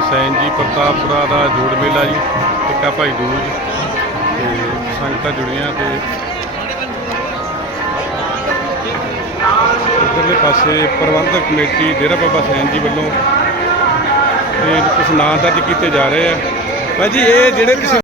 ਹੁਸੈਨ ਜੀ, ਪ੍ਰਤਾਪਪੁਰਾ ਦਾ ਜੋੜ ਮੇਲਾ ਜੀ ਟਿੱਕਾ ਭਾਈ ਦੂਜ, ਤੇ ਸੰਗਤਾਂ ਜੁੜੀਆਂ ਤੇ ਇਧਰਲੇ ਪਾਸੇ ਪ੍ਰਬੰਧਕ ਕਮੇਟੀ, ਡੇਰਾ ਬਾਬਾ ਸੈਨ ਜੀ ਵੱਲੋਂ ਇਹ ਕੁਝ ਨਾਂ ਦਰਜ ਕੀਤੇ ਜਾ ਰਹੇ ਆ। ਭਾਈ ਜੀ, ਇਹ ਜਿਹੜੇ ਤੁਸੀਂ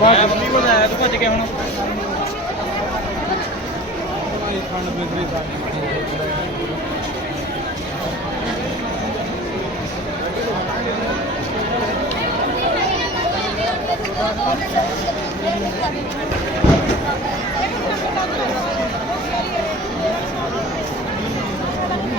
ਬਾਕੀ ਬਣਾਇਆ ਤੂੰ ਭੱਜ ਕੇ ਹੁਣ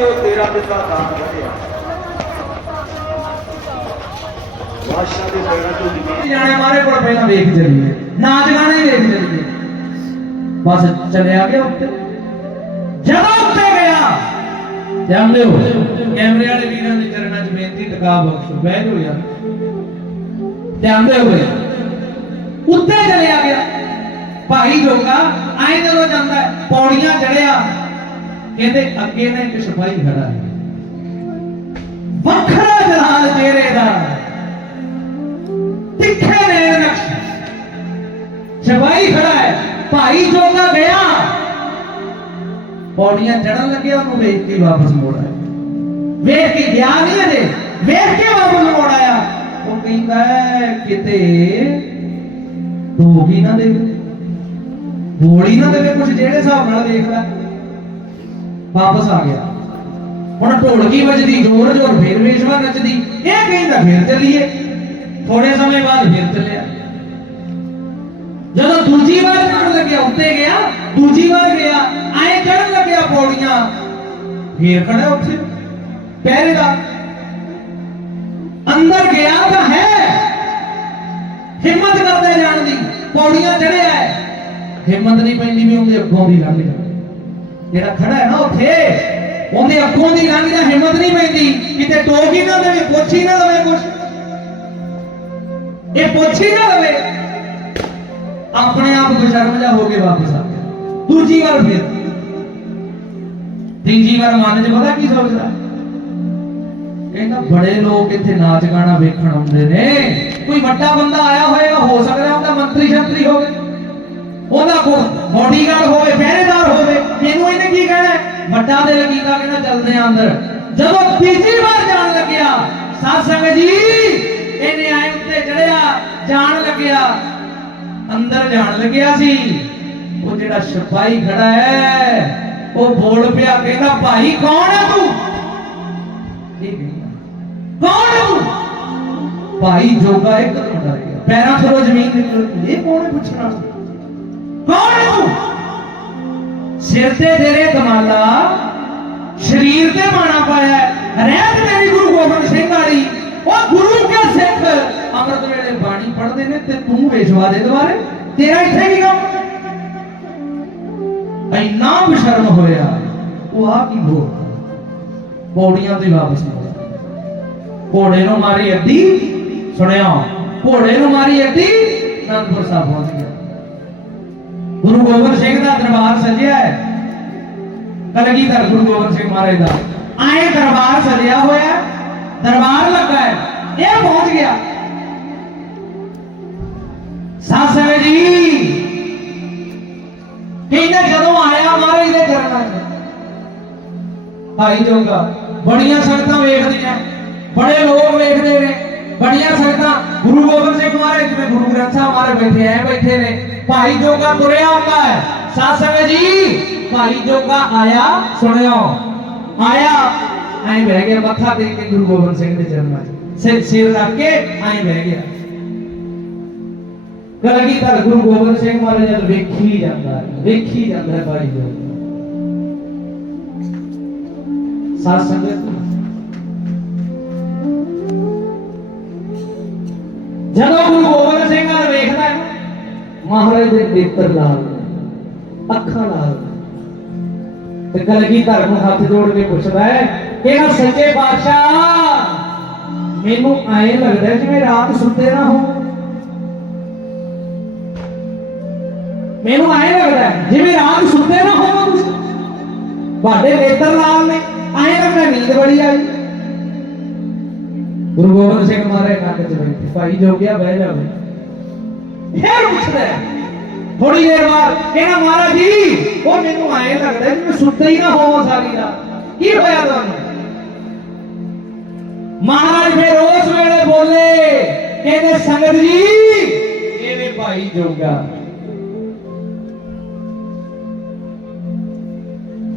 ਤੇ ਉਹ ਤੇਰਾ ਦਿੱਤਾ ਤਾਂ ਕੱਢਿਆ ਬਾਦਸ਼ਾਹ ਦੇ ਪੈਰਾਂ ਤੋਂ ਜ਼ਮੀਨ ਜਾਣੇ ਮਾਰੇ ਕੋਲ ਪਹਿਲਾਂ ਵੇਖ ਚੱਲੀਏ। ਨਾਚ ਗਾਣੇ ਵੇਖ ਚੱਲੀਏ। ਬਸ ਚਲਿਆ ਗਿਆ ਉੱਤੇ। ਜਦੋਂ ਉੱਤੇ ਗਿਆ। ਜਾਂਦੇ ਹੋ, ਕੈਮਰੇ ਵਾਲੇ ਵੀਰਾਂ ਦੇ ਚਰਨਾਂ 'ਚ ਬੇਨਤੀ, ਟਿਕਾ ਬਖਸ਼ੋ। ਬਹਿ ਜਾਓ ਯਾਰ ਜਾਂਦੇ ਹੋਏ ਉੱਤੇ ਚਲਿਆ ਗਿਆ। ਭਾਈ ਜੋਗਾ, ਐਂ ਜਦੋਂ ਜਾਂਦਾ, ਪੌੜੀਆਂ ਚੜਿਆ ਕਹਿੰਦੇ ਅੱਗੇ ਨੇ ਇੱਕ ਸਿਪਾਹੀ ਖੜਾ ਹੈ। ਵੱਖਰਾ ਜਲਾਲ ਚਿਹਰੇ ਦਾ। ਤਿੱਖੇ ਨੇ ਨਕਸ਼। ਸਿਪਾਹੀ ਖੜਾ ਹੈ। ਭਾਈ ਜੋਗਾ ਗਿਆ। ਪੌੜੀਆਂ ਚੜਨ ਲੱਗਿਆ, ਉਹਨੂੰ ਵੇਖ ਕੇ ਵਾਪਸ ਮੋੜ ਆਇਆ। ਵੇਖ ਕੇ ਗਿਆ ਨਹੀਂ ਅਜੇ ਵੇਖ ਕੇ ਵਾਪਸ ਮੋੜ ਆਇਆ। ਉਹ ਕਹਿੰਦਾ, ਕਿਤੇ ਦੋ ਹੀ ਨਾ ਦੇਵੇ। ਗੋਲੀ ਨਾ ਦੇਵੇ ਕੁਝ ਜਿਹੜੇ ਹਿਸਾਬ ਨਾਲ ਵੇਖਦਾ। ਵਾਪਸ ਆ ਗਿਆ। ਹੁਣ ਢੋਲਕੀ ਵੱਜਦੀ? ਜ਼ੋਰ ਜ਼ੋਰ, ਫੇਰ ਵੇਸ਼ਵਾ ਨੱਚਦੀ। ਇਹ ਕਹਿੰਦਾ, ਫੇਰ ਚੱਲੀਏ। ਥੋੜੇ ਸਮੇਂ ਬਾਅਦ ਫੇਰ ਚੱਲਿਆ। ਜਦੋਂ ਦੂਜੀ ਵਾਰ ਚੜਨ ਲੱਗਿਆ, ਉੱਤੇ ਗਿਆ, ਦੂਜੀ ਵਾਰ ਗਿਆ, ਐਂ ਚੜਨ ਲੱਗਿਆ ਪੌੜੀਆਂ। ਫੇਰ ਖੜਾ ਉੱਥੇ। ਪਹਿਰੇਦਾਰ ਅੰਦਰ ਗਿਆ ਤਾਂ ਹੈ। ਹਿੰਮਤ ਕਰਦੇ ਜਾਣ ਦੀ। ਪੌੜੀਆਂ ਚੜਿਆ ਹਿੰਮਤ ਨਹੀਂ ਪੈਂਦੀ ਵੀ ਉਹਦੇ ਅੱਗੋਂ ਦੀ ਲੰਘ ਜਾ ਜਿਹੜਾ ਖੜਾ ਹੈ ਨਾ ਉੱਥੇ, ਉਹਦੇ ਅੱਖੋਂ ਦੀ ਲੰਘ ਜਾ ਹਿੰਮਤ ਨਹੀਂ ਪੈਂਦੀ। ਕਿਤੇ ਟੋਕ ਹੀ ਨਾ ਦੇਵੇ, ਪੁੱਛ ਹੀ ਨਾ ਦੇਵੇ ਕੁਛ। ਇਹ ਪੁੱਛ ਹੀ ਨਾ ਦੇਵੇ। ਆਪਣੇ ਆਪ ਬੇਸ਼ਰਮ ਜਾ ਹੋ ਕੇ ਵਾਪਸ ਆ ਗਿਆ। ਦੂਜੀ ਵਾਰ ਫਿਰ। ਤੀਜੀ ਵਾਰ ਮਨ 'ਚ ਪਤਾ ਕੀ ਸੋਚਦਾ? ਕਹਿੰਦਾ, ਬੜੇ ਲੋਕ ਇੱਥੇ ਨਾਚ ਗਾਣਾ ਵੇਖਣ ਆਉਂਦੇ ਨੇ। ਕੋਈ ਵੱਡਾ ਬੰਦਾ ਆਇਆ ਹੋਏਗਾ ਹੋ ਸਕਦਾ ਉਹਦਾ ਮੰਤਰੀ ਸ਼ੰਤਰੀ ਹੋਵੇ। ਉਹਦਾ ਕੋਲ ਬੋਡੀਗਾਰਡ ਹੋਵੇ, ਪਹਿਰੇਦਾਰ ਹੋਵੇ, ਇਹਨੂੰ ਇਹਨੇ ਕੀ ਕਹਿਣਾ? ਹੈ? ਵੱਡਾ ਦੇ ਲਕੀਦਾ ਕਹਿੰਦਾ ਚੱਲਦੇ ਆ ਅੰਦਰ। ਜਦੋਂ ਤੀਜੀ ਵਾਰ ਜਾਣ ਲੱਗਿਆ, ਸਾਧ ਸੰਗਤ ਜੀ, ਇਹਨੇ ਆਏ ਉੱਤੇ ਚੜਿਆ ਜਾਣ ਲੱਗਿਆ। ਅੰਦਰ ਜਾਣ ਲੱਗਿਆ ਸੀ। ਉਹ ਜਿਹੜਾ ਸਿਪਾਹੀ ਖੜਾ ਹੈ, ਉਹ ਬੋਲ ਪਿਆ, ਕਹਿੰਦਾ, ਭਾਈ, ਕੌਣ ਹੈ ਤੂੰ? ਕੌਣ ਹੈ ਤੂੰ? ਭਾਈ ਜੋਗਾ ਇੱਕ ਕਦਮ ਪੈਰਾਂ ਥੱਲੋਂ ਜ਼ਮੀਨ ਨਿਕਲ ਇਹ ਕੌਣ ਹੈ ਪੁੱਛਣਾ? ਸਿਰ ਤੇ ਤੇਰੇ ਦਮਾਲਾ ਸਰੀਰ ਤੇ ਮਾਣਾ ਪਾਇਆ ਰਹਿਤ ਮੇਰੀ ਗੁਰੂ ਗੋਬਿੰਦ ਸਿੰਘ ਵਾਲੀ। ਉਹ ਗੁਰੂ ਕੇ ਸਿੱਖ? ਅੰਮ੍ਰਿਤ ਵੇਲੇ ਬਾਣੀ ਪੜ੍ਹਦੇ ਨੇ ਤੇ ਤੂੰ ਵੇਸ਼ਵਾ ਦੇ ਦੁਆਰੇ। ਤੇਰਾ ਇੱਥੇ ਕੀ ਕੰਮ? ਇੰਨਾ ਬਸ਼ਰਮ ਹੋਇਆ। ਉਹ ਆ ਕੀ ਬੋਲ? ਪੌੜੀਆਂ ਤੇ ਵਾਪਸ ਘੋੜੇ ਨੂੰ ਮਾਰੀ ਅੱਡੀ, ਸੁਣਿਆ? ਘੋੜੇ ਨੂੰ ਮਾਰੀ ਅੱਡੀ, ਅਨੰਦਪੁਰ ਸਾਹਿਬ ਪਹੁੰਚ ਗਿਆ। ਗੁਰੂ ਗੋਬਿੰਦ ਸਿੰਘ ਦਾ ਦਰਬਾਰ ਸਜਿਆ ਹੈ। ਕਲਗੀਧਰ ਗੁਰੂ ਗੋਬਿੰਦ ਸਿੰਘ ਮਹਾਰਾਜ ਦਾ। ਆਏ ਦਰਬਾਰ ਸਜਿਆ ਹੋਇਆ ਦਰਬਾਰ ਲੱਗਾ ਹੈ, ਇਹ ਪਹੁੰਚ ਗਿਆ। ਸਾਸਵੇ ਜੀ ਕਹਿੰਦੇ ਜਦੋਂ ਆਇਆ ਮਹਾਰਾਜ ਦੇ ਚਰਨਾਂ 'ਚ ਭਾਈ ਜੋਗਾ ਬੜੀਆਂ ਸੰਗਤਾਂ ਵੇਖਦੀਆਂ, ਬੜੇ ਲੋਕ ਵੇਖਦੇ ਨੇ, ਬੜੀਆਂ ਸੰਗਤਾਂ, ਗੁਰੂ ਗੋਬਿੰਦ ਸਿੰਘ ਮਹਾਰਾਜ ਜਿਵੇਂ ਗੁਰੂ ਗ੍ਰੰਥ ਸਾਹਿਬ ਮਹਾਰਾਜ ਬੈਠੇ, ਐ ਬੈਠੇ ਨੇ। ਭਾਈ ਜੋਗਾ ਤੁਰਿਆ ਆਉਂਦਾ ਹੈ। ਸਾਸਵੇ ਜੀ ਭਾਈ ਜੋਗਾ ਆਇਆ ਸੁਣਿਓ। ਆਇਆ ਐਂ ਬਹਿ ਗਿਆ ਮੱਥਾ ਟੇਕ ਕੇ ਗੁਰੂ ਗੋਬਿੰਦ ਸਿੰਘ ਦੇ ਚਰਨਾਂ 'ਚ ਸਿਰ ਸਿਰ ਰੱਖ ਕੇ ਐਂ ਬਹਿ ਗਿਆ। ਕਲਗੀਧਰ ਗੁਰੂ ਗੋਬਿੰਦ ਸਿੰਘ ਮਹਾਰਾਜ ਜਦ ਵੇਖੀ ਜਾਂਦਾ ਹੈ, ਵੇਖੀ ਜਾਂਦਾ ਹੈ ਭਾਈ ਜੋਗਾ। ਸਾਧ ਸੰਗਤ ਜਦੋਂ ਗੁਰੂ ਗੋਬਿੰਦ ਸਿੰਘ ਨਾਲ ਵੇਖਦਾ ਹੈ ਮਹਾਰਾਜ ਦੇ ਨੇਤਰ ਲਾਲ ਨੇ, ਅੱਖਾਂ ਲਾਲ ਤੇ ਕਲਗੀ ਧਰਮ ਨੂੰ ਹੱਥ ਜੋੜ ਕੇ ਪੁੱਛਦਾ ਹੈ ਕਿ ਸੱਚੇ ਪਾਤਸ਼ਾਹ? ਮੈਨੂੰ ਐਂ ਲੱਗਦਾ ਜਿਵੇਂ ਰਾਤ ਸੁੱਤੇ ਨਾ ਹੋ ਮੈਨੂੰ ਐਂ ਲੱਗਦਾ ਜਿਵੇਂ ਰਾਤ ਸੁੱਤੇ ਨਾ ਹੋ ਤੁਹਾਡੇ ਨੇਤਰ ਲਾਲ ਨੇ ਐਂ ਲੱਗਦਾ ਨੀਂਦ ਬੜੀ ਆਈ ਗੁਰੂ ਗੋਬਿੰਦ ਸਿੰਘ ਮਹਾਰਾਜ ਨੱਕ ਚ ਬੈਠੇ ਭਾਈ ਜੋ ਜੋਗਿਆ ਬਹਿ ਜਾਵੇ। ਫੇਰ ਉੱਠਦਾ ਥੋੜੀ ਦੇਰ ਬਾਅਦ ਕਹਿੰਦਾ, ਮਹਾਰਾਜ ਜੀ, ਉਹ ਮੈਨੂੰ ਐਂ ਲੱਗਦਾ ਜਿਵੇਂ ਸੁੱਤੇ ਹੀ ਨਾ ਹੋਵਾਂ ਸਾਰੀ ਰਾਤ। ਕੀ ਹੋਇਆ ਤੁਹਾਨੂੰ? ਮਹਾਰਾਜ ਫੇਰ ਉਸ ਵੇਲੇ ਬੋਲੇ, ਕਹਿੰਦੇ, ਸੰਗਤ ਜੀ ਇਹਨੇ ਭਾਈ ਜੋਗਾ।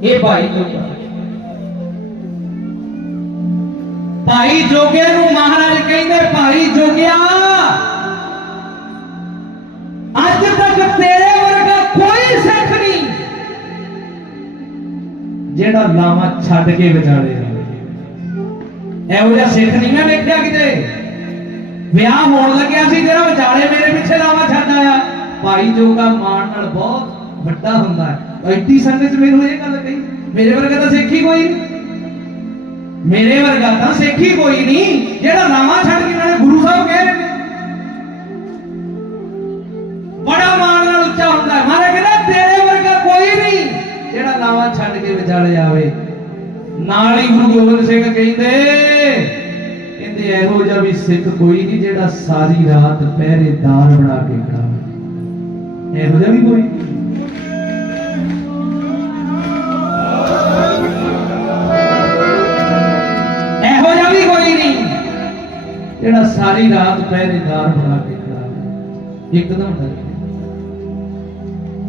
ਇਹ ਭਾਈ ਜੋਗਾ। ਭਾਈ ਜੋਗੇ ਨੂੰ ਮਹਾਰਾਜ ਕਹਿੰਦੇ, ਭਾਈ ਜੋਗਿਆ ਜਿਹੜਾ ਲਾਵਾ ਛੱਡ ਕੇ ਵਿਚਾਲੇ ਇਹੋ ਜਿਹਾ ਸਿੱਖ ਨਹੀਂ ਮੈਂ ਵੇਖਿਆ ਕਿਤੇ? ਵਿਆਹ ਹੋਣ ਲੱਗਿਆ ਸੀ, ਜਿਹੜਾ ਵਿਚਾਲੇ ਮੇਰੇ ਪਿੱਛੇ ਲਾਵਾ ਛੱਡ ਆਇਆ। ਭਾਈ ਜੋਗਾ ਮਾਣ ਨਾਲ ਬਹੁਤ ਵੱਡਾ ਹੁੰਦਾ ਹੈ। ਐਡੀ ਸੰਗਤ ਚ ਮੈਨੂੰ ਇਹ ਗੱਲ ਕਹੀ, ਮੇਰੇ ਵਰਗਾ ਤਾਂ ਸਿੱਖ ਹੀ ਕੋਈ ਮੇਰੇ ਵਰਗਾ ਤਾਂ ਸਿੱਖ ਹੀ ਕੋਈ ਨਹੀਂ, ਜਿਹੜਾ ਨਾਮਾ ਛੱਡ ਕੇ ਨਾਲੇ ਗੁਰੂ ਸਾਹਿਬ ਕਹਿ ਛੱਡ ਕੇ ਨਾਲ ਹੀ ਗੁਰੂ ਗੋਬਿੰਦ ਸਿੰਘ ਕਹਿੰਦੇ ਕਹਿੰਦੇ ਇਹੋ ਜਿਹਾ ਵੀ ਸਿੱਖ ਕੋਈ ਨਹੀਂ ਜਿਹੜਾ ਸਾਰੀ ਰਾਤ ਪਹਿਰੇਦਾਰ ਬਣਾ ਕੇ ਖੜਾ ਹੋਵੇ। ਇਹੋ ਜਿਹਾ ਵੀ ਕੋਈ ਨਹੀਂ। ਇਹੋ ਜਿਹਾ ਵੀ ਕੋਈ ਨਹੀਂ ਜਿਹੜਾ ਸਾਰੀ ਰਾਤ ਪਹਿਰੇਦਾਰ ਬਣਾ ਕੇ ਖੜਾ ਹੈ ਇੱਕਦਮ ਡਰ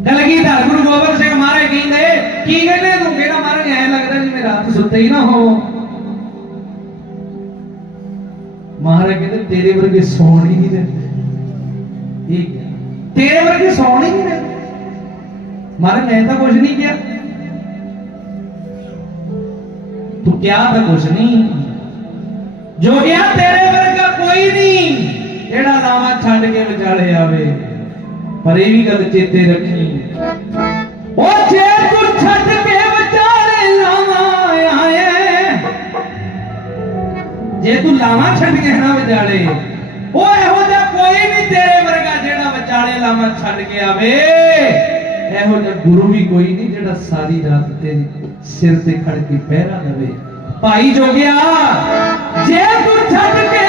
ਗਿਆ ਕਲਗੀ ਧਰ ਗੁਰੂ ਗੋਬਿੰਦ ਸਿੰਘ ਮਹਾਰਾਜ ਕਹਿੰਦੇ ਕੀ ਕਹਿੰਦੇ ਤੂੰ? ਕਿਹੜਾ ਮਹਾਰਾਜ, ਐ ਲੱਗਦਾ ਜਿਵੇਂ ਰਾਤ ਸੁੱਤੇ ਹੀ ਨਾ ਹੋ। ਮਹਾਰਾਜ ਕਹਿੰਦੇ, ਤੇਰੇ ਵਰਗੇ ਸੌਣ ਹੀ ਨਹੀਂ ਦਿੰਦੇ। ਇਹ ਕਿਹਾ ਤੇਰੇ ਵਰਗੇ ਸੌਣ ਹੀ ਨਹੀਂ ਦਿੰਦੇ। ਮਹਾਰਾਜ, ਮੈਂ ਤਾਂ ਕੁਝ ਨਹੀਂ ਕਿਹਾ। ਤੂੰ ਕਿਹਾ ਤਾਂ ਕੁਛ ਨਹੀਂ। ਜੋ ਗਿਆ ਤੇਰੇ ਵਰਗਾ ਕੋਈ ਨਹੀਂ। ਜਿਹੜਾ ਨਾਮਾ ਛੱਡ ਕੇ ਵਿਚਾਲੇ ਆਵੇ। ਪਰ ਇਹ ਵੀ ਗੱਲ ਚੇਤੇ ਰੱਖੀ ਉਹ ਜੇ ਤੂੰ ਛੱਡ ਕੇ ਵਿਚਾਲੇ ਲਾਵਾਂ ਆਏ, ਜੇ ਤੂੰ ਲਾਵਾਂ ਛੱਡ ਕੇ ਨਾ ਵਿਚਾਲੇ ਉਹ ਇਹੋ ਜਿਹਾ ਕੋਈ ਨਹੀਂ ਤੇਰੇ ਵਰਗਾ ਜਿਹੜਾ ਵਿਚਾਲੇ ਲਾਵਾਂ ਛੱਡ ਕੇ ਆਵੇ, ਇਹੋ ਜਿਹਾ ਗੁਰੂ ਵੀ ਕੋਈ ਨਹੀਂ ਜਿਹੜਾ ਸਾਰੀ ਰਾਤ ਤੇਰੇ ਸਿਰ ਤੇ ਖੜ ਕੇ ਪਹਿਰਾ ਦੇਵੇ। ਭਾਈ ਜੋਗਿਆ ਜੇ ਤੂੰ ਛੱਡ ਕੇ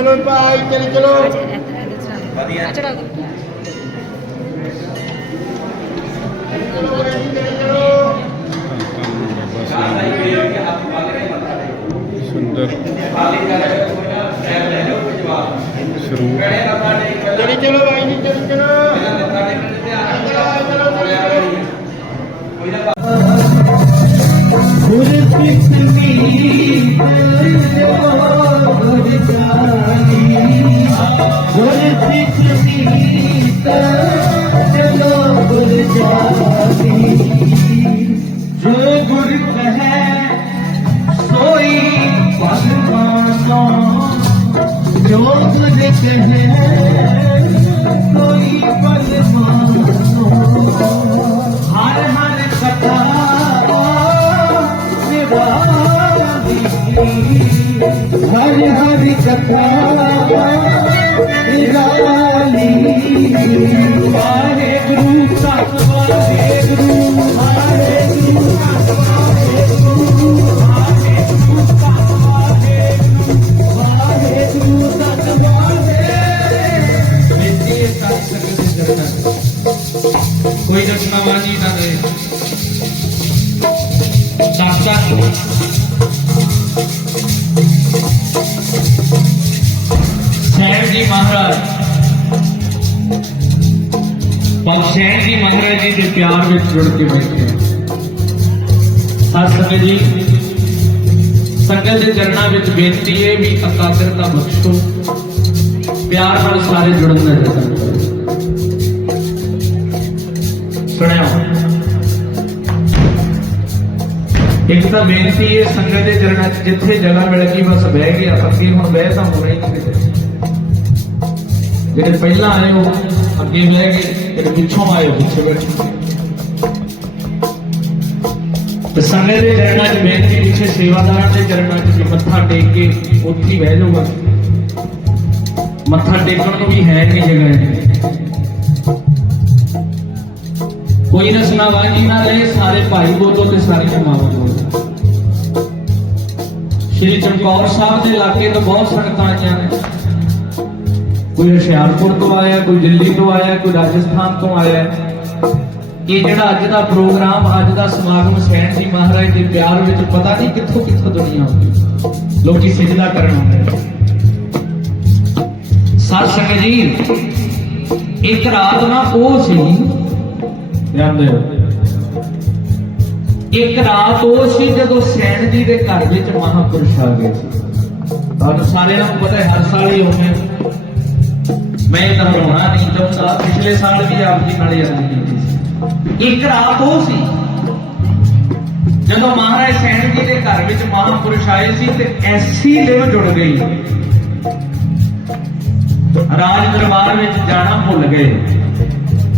ਚਲੀ ਚਲੋ ਭਾਈ ਚਲੀ ਚਲੋ ਵਧੀਆ ਚੜਾ ਦੋ ਸੁੰਦਰ ਸਰੂਪ ਚਲੀ ਚਲੋ ਭਾਈ ਜੀ ਚਲੀ ਚਲੋ ਜੋ ਗੁਰ ਕਹੈ ਸੋਈ ਭਗਵਾਨੋ ਜੋ ਗੁਰ ਕਹੈ ਸੋਈ ਭਗਵਾਨੋ ਹਰ ਹਰ ਕਥਾ ਨਿਵਾਰੀ ਹਰ ਹਰ ਕਥਾ ਨਿਰਾਲੀ ਵਾਹਿਗੁਰੂ ਜਰਨਾ ਕੋਈ ਦਸ਼ਨਾਵਾਜੀ ਨਾ ਦੇ। ਦਾਤਾ ਸੈਣ ਜੀ ਮਹਾਰਾਜ। ਪਖਸ਼ੈਨ ਜੀ ਮਹਾਰਾਜ ਜੀ ਦੇ ਪਿਆਰ ਵਿੱਚ ਜੁੜ ਕੇ ਬੈਠੇ ਸਤ ਸੰਗਤ ਜੀ ਸੰਗਤ ਦੇ ਚਰਨਾਂ ਵਿੱਚ ਬੇਨਤੀ ਹੈ ਵੀ ਇਕਾਗਰਤਾ ਬਖਸ਼ੋ ਪਿਆਰ ਨਾਲ ਸਾਰੇ ਜੁੜਨ ਦਾ ਯਤਨ ਕਰੋ ਸੁਣਿਓ ਇੱਕ ਤਾਂ ਬੇਨਤੀ ਹੈ ਸੰਗਤ ਦੇ ਚਰਨਾਂ 'ਚ ਜਿੱਥੇ ਜਗ੍ਹਾ ਮਿਲ ਗਈ ਬਸ ਬਹਿ ਗਿਆ ਅੱਗੇ ਹੁਣ ਬਹਿ ਤਾਂ ਹੋਣਾ ਹੀ ਨਹੀਂ ਕਿਤੇ ਜਿਹੜੇ ਪਹਿਲਾਂ ਆਏ ਹੋ ਅੱਗੇ ਬਹਿ ਗਏ ਜਿਹੜੇ ਪਿੱਛੋਂ ਆਏ ਹੋ ਪਿੱਛੇ ਬੈਠੇ ਤੇ ਸੰਗਤ ਦੇ ਚਰਨਾਂ 'ਚ ਬੇਨਤੀ ਪਿੱਛੇ ਸੇਵਾਦਾਰ ਦੇ ਚਰਨਾਂ 'ਚ ਵੀ ਮੱਥਾ ਟੇਕ ਕੇ ਉੱਥੇ ਹੀ ਬਹਿ ਜਾਊਗਾ ਮੱਥਾ ਟੇਕਣ ਨੂੰ ਵੀ ਹੈ ਨਹੀਂ ਜਗ੍ਹਾ ਹੈ ਕੋਈ ਨਾ ਸੁਣਾਵਾਜੀ ਨਾ ਰਹੇ ਸਾਰੇ ਭਾਈ ਬੋਲੋ ਤੇ ਸਾਰੀ ਜਮਾਤ ਬੋਲੋ ਸ਼੍ਰੀ ਚਮਕੌਰ ਸਾਹਿਬ ਦੇ ਇਲਾਕੇ ਤੋਂ ਬਹੁਤ ਸੰਗਤਾਂ ਆਈਆਂ ਨੇ ਕੋਈ ਹੁਸ਼ਿਆਰਪੁਰ ਤੋਂ ਆਇਆ ਕੋਈ ਦਿੱਲੀ ਤੋਂ ਆਇਆ ਕੋਈ ਰਾਜਸਥਾਨ ਤੋਂ ਆਇਆ। ਇਹ ਜਿਹੜਾ ਅੱਜ ਦਾ ਪ੍ਰੋਗਰਾਮ ਅੱਜ ਦਾ ਸਮਾਗਮ ਸੈਣ ਜੀ ਮਹਾਰਾਜ ਦੇ ਪਿਆਰ ਵਿੱਚ ਪਤਾ ਨਹੀਂ ਕਿੱਥੋਂ ਕਿੱਥੋਂ ਦੁਨੀਆ ਆਉਂਦੀ। ਲੋਕੀ ਸਿਜਦਾ ਕਰਨ ਆਉਂਦੇ ਸਾਧ ਸੰਗਤ ਜੀ। ਇੱਕ ਰਾਤ ਨਾ ਉਹ ਸੀ। ਜਾਂਦੇ ਇੱਕ ਰਾਤ ਉਹ ਸੀ ਜਦੋਂ ਸੈਣ ਜੀ ਦੇ ਘਰ ਵਿੱਚ ਮਹਾਪੁਰਸ਼ ਆ ਗਏ ਸੀ। ਤੁਹਾਨੂੰ ਸਾਰਿਆਂ ਨੂੰ ਪਤਾ ਹੈ ਹਰ ਸਾਲ ਹੀ ਹੁੰਦੇ ਆ। ਮੈਂ ਤਾਂ ਨਹੀਂ ਚਾਹੁੰਦਾ ਪਿਛਲੇ ਸਾਲ ਵੀ ਆਪ ਜੀ ਨਾਲ ਅਰਜ਼ ਕੀਤੀ ਸੀ। ਇੱਕ ਰਾਤ ਉਹ ਸੀ, ਜਦੋਂ ਮਹਾਰਾਜ ਸੈਣ ਜੀ ਦੇ ਘਰ ਵਿੱਚ ਮਹਾਂਪੁਰਸ਼ ਆਏ ਸੀ ਤੇ ਐਸੀ ਲਿਵ ਜੁੜ ਗਈ। ਰਾਜ ਦਰਬਾਰ ਵਿੱਚ ਜਾਣਾ ਭੁੱਲ ਗਏ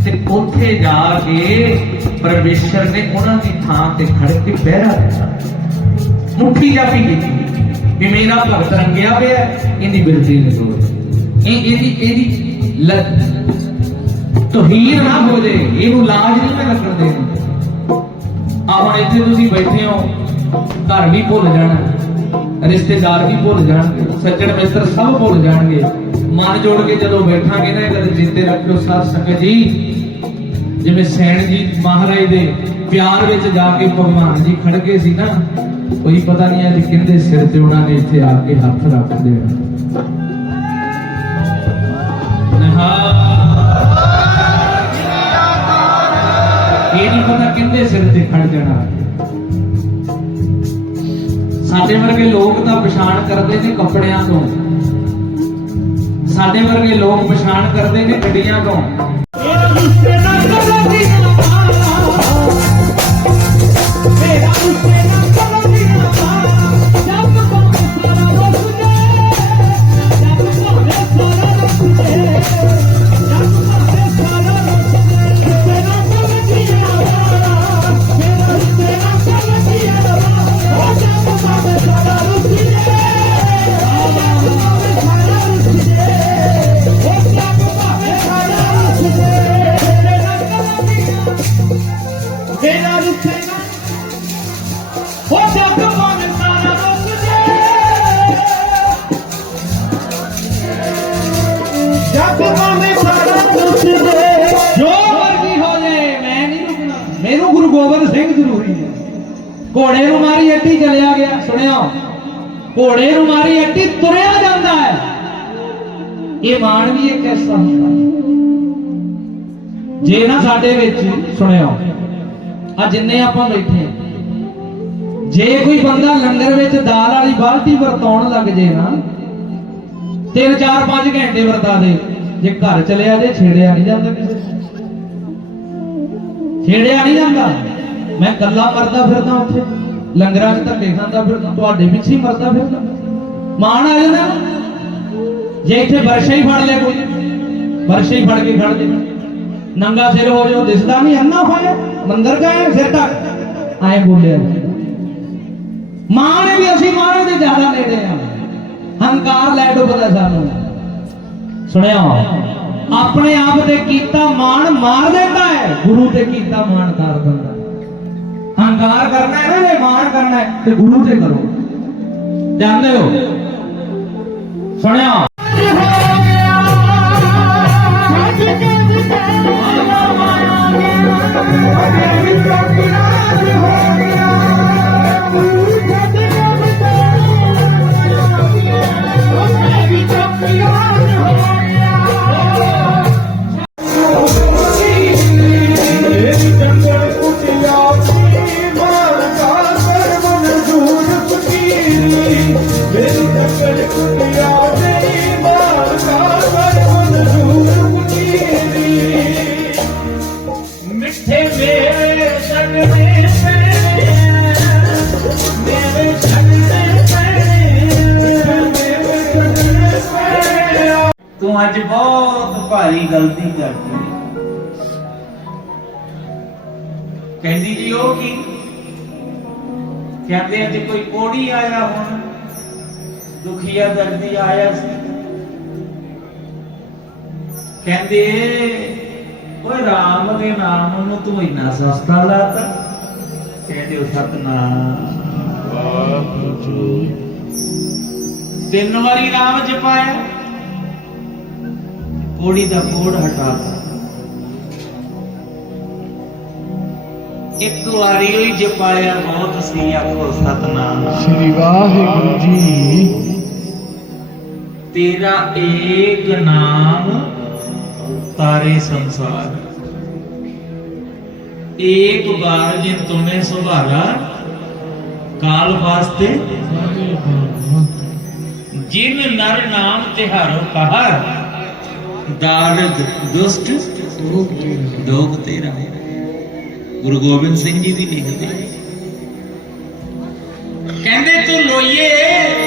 ਤੇ ਉੱਥੇ ਜਾ ਕੇ ਪਰਮੇਸ਼ਰ ਨੇ ਉਹਨਾਂ ਦੀ ਥਾਂ ਤੇ ਖੜ ਕੇ ਪਹਿਰਾ ਦਿੱਤਾ। ਮੁੱਠੀ ਜਾਪੀ ਕੀਤੀ ਵੀ ਮੇਰਾ ਭਗਤ ਰੰਗਿਆ ਪਿਆ ਇਹਦੀ ਬਿਰਤੀ ਨਹੀਂ ਇਹ ਇਹਦੀ ਇਹਦੀ ਲ- ਨਾ ਹੋ ਜੇ, ਇਹਨੂੰ ਲਾਜ ਨਹੀਂ ਮੈਂ ਲੱਗਣ ਦੇਣੀ। ਆ ਹੁਣ ਇੱਥੇ ਤੁਸੀਂ ਬੈਠੇ ਹੋ, ਘਰ ਵੀ ਭੁੱਲ ਜਾਣਾ, ਰਿਸ਼ਤੇਦਾਰ ਵੀ ਭੁੱਲ ਜਾਣਗੇ, ਸੱਜਣ ਮਿੱਤਰ ਸਭ ਭੁੱਲ ਜਾਣਗੇ। ਮਨ ਜੋੜ ਕੇ ਜਦੋਂ ਬੈਠਾਂਗੇ ਨਾ ਇਹ ਗੱਲ ਜਿੱਤੇ ਰੱਖਿਓ ਸਾਧ ਸੰਗਤ ਜੀ। ਜਿਵੇਂ ਸੈਣ ਜੀ ਮਹਾਰਾਜ ਦੇ ਪਿਆਰ ਵਿੱਚ ਜਾ ਕੇ ਭਗਵਾਨ ਜੀ ਖੜ ਗਏ ਸੀ ਨਾ, ਕੋਈ ਪਤਾ ਨਹੀਂ ਅੱਜ ਕਿੰਦੇ ਸਿਰ ਤੇ ਉਹਨਾਂ ਨੇ ਇੱਥੇ ਆ ਕੇ ਹੱਥ ਰੱਖ ਦੇਣਾ ਨਹੀਂ ਪਤਾ ਕਿੰਦੇ ਸਿਰ ਤੇ ਖੜ ਜਾਣਾ। ਸਾਡੇ ਵਰਗੇ ਲੋਕ ਤਾਂ ਪਛਾਣ ਕਰਦੇ ਨੇ ਕੱਪੜਿਆਂ ਤੋਂ। ਸਾਡੇ ਵਰਗੇ ਲੋਕ ਪਛਾਣ ਕਰਦੇ ਨੇ ਗੱਡੀਆਂ ਤੋਂ। ਤੇਰਾ ਘੋੜੇ ਨੂੰ ਮਾਰੀ ਅੱਟੀ ਤੁਰਿਆ ਜਾਂਦਾ ਹੈ। ਇਹ ਮਾਣ ਵੀ ਇੱਕ ਐਸਾ ਹੁੰਦਾ ਜੇ ਨਾ ਸਾਡੇ ਵਿੱਚ, ਸੁਣਿਓ ਆ ਜਿੰਨੇ ਆਪਾਂ ਬੈਠੇ ਜੇ ਕੋਈ ਬੰਦਾ ਲੰਗਰ ਵਿੱਚ ਦਾਲ ਵਾਲੀ ਬਾਲਟੀ ਵਰਤਾਉਣ ਲੱਗ ਜੇ ਨਾ, ਤਿੰਨ, ਚਾਰ, ਪੰਜ ਘੰਟੇ ਵਰਤਾ ਦੇ, ਜੇ ਘਰ ਚਲਿਆ ਜੇ, ਛੇੜਿਆ ਨਹੀਂ ਜਾਂਦਾ ਕਿਸੇ ਛੇੜਿਆ ਨਹੀਂ ਜਾਂਦਾ। ਮੈਂ ਕੱਲਾ ਮਰਦਾ ਫਿਰਦਾ ਉੱਥੇ। ਲੰਗਰਾਂ 'ਚ ਧੱਕੇ ਖਾਂਦਾ ਫਿਰ ਤੁਹਾਡੇ ਵਿੱਚ ਹੀ ਮਰਦਾ ਫਿਰ। ਮਾਣ ਆ ਜਾਂਦਾ। ਜੇ ਇੱਥੇ ਵਰਸ਼ਾ ਹੀ ਫੜ ਲੈ ਕੋਈ, ਵਰਸ਼ਾ ਹੀ ਫੜ ਕੇ ਖੜ ਦੇ ਨੰਗਾ ਸਿਰ ਹੋ ਜਾਓ, ਦਿਸਦਾ ਨਹੀਂ, ਅੰਨਾ ਹੋਇਆ ਮੰਦਰ ਗਏ ਸਿਰ ਤੱਕ। ਆਏ ਬੋਲਿਆ। ਮਾਣ ਵੀ ਅਸੀਂ ਮਾਣ ਦੇ ਜ਼ਿਆਦਾ ਨੇੜੇ ਆ। ਹੰਕਾਰ ਲੈ ਡੁੱਬਦਾ ਸਾਨੂੰ। ਸੁਣਿਆ? ਆਪਣੇ ਆਪ ਤੇ ਕੀਤਾ ਮਾਣ ਮਾਰ ਦਿੰਦਾ ਹੈ। ਗੁਰੂ ਤੇ ਕੀਤਾ ਮਾਣ ਕਰ ਦਿੰਦਾ। ਹੰਕਾਰ ਕਰਨਾ ਹੈ ਨਾ, ਜੇ ਮਾਣ ਕਰਨਾ ਹੈ, ਤੇ ਗੁਰੂ ਤੇ ਕਰੋ। ਜਾਣਦੇ ਹੋ? ਸੁਣਿਆ? ਕਹਿੰਦੇ ਕੋਈ ਕੋੜੀ ਆਇਆ ਹੁਣ, ਦੁਖੀਆ ਦਰਦੀ ਆਇਆ ਸੀ। ਕਹਿੰਦੇ, ਓਏ ਰਾਮ ਦੇ ਨਾਮ ਨੂੰ ਤੂੰ ਇੰਨਾ ਸਸਤਾ ਲਾਤਾ। ਕਹਿੰਦੇ, ਉਹ ਸਤਨਾਮ। ਤਿੰਨ ਵਾਰੀ ਨਾਮ ਜਪਾਇਆ ਕੋੜੀ ਦਾ ਕੋੜ ਹਟਾਤਾ ਇੱਕ ਵਾਰੀ ਹੀ ਜਪਾਇਆ ਮੌਤ ਸੀ ਆਖੋ ਸਤਨਾਮ। ਸ੍ਰੀ ਵਾਹਿਗੁਰੂ ਜੀ। ਤੇਰਾ ਏਕ ਨਾਮ ਤਾਰੇ ਸੰਸਾਰ। ਏਕ ਬਾਰ ਜਿਨ ਤੁਮੇ ਸੁਭਾਰਾ ਕਾਲ ਵਾਸਤੇ ਜਿਨ ਨਰ ਨਾਮ ਤਿਹਾਰੋ ਕਹਾ ਦਾਰਗ ਦੁਸ਼ਟ ਦੋਗ ਤੇਰਾ। ਗੁਰੂ ਗੋਬਿੰਦ ਸਿੰਘ ਜੀ ਦੀ ਲਿਖਦੇ ਕਹਿੰਦੇ ਤੂੰ ਲੋਈਏ।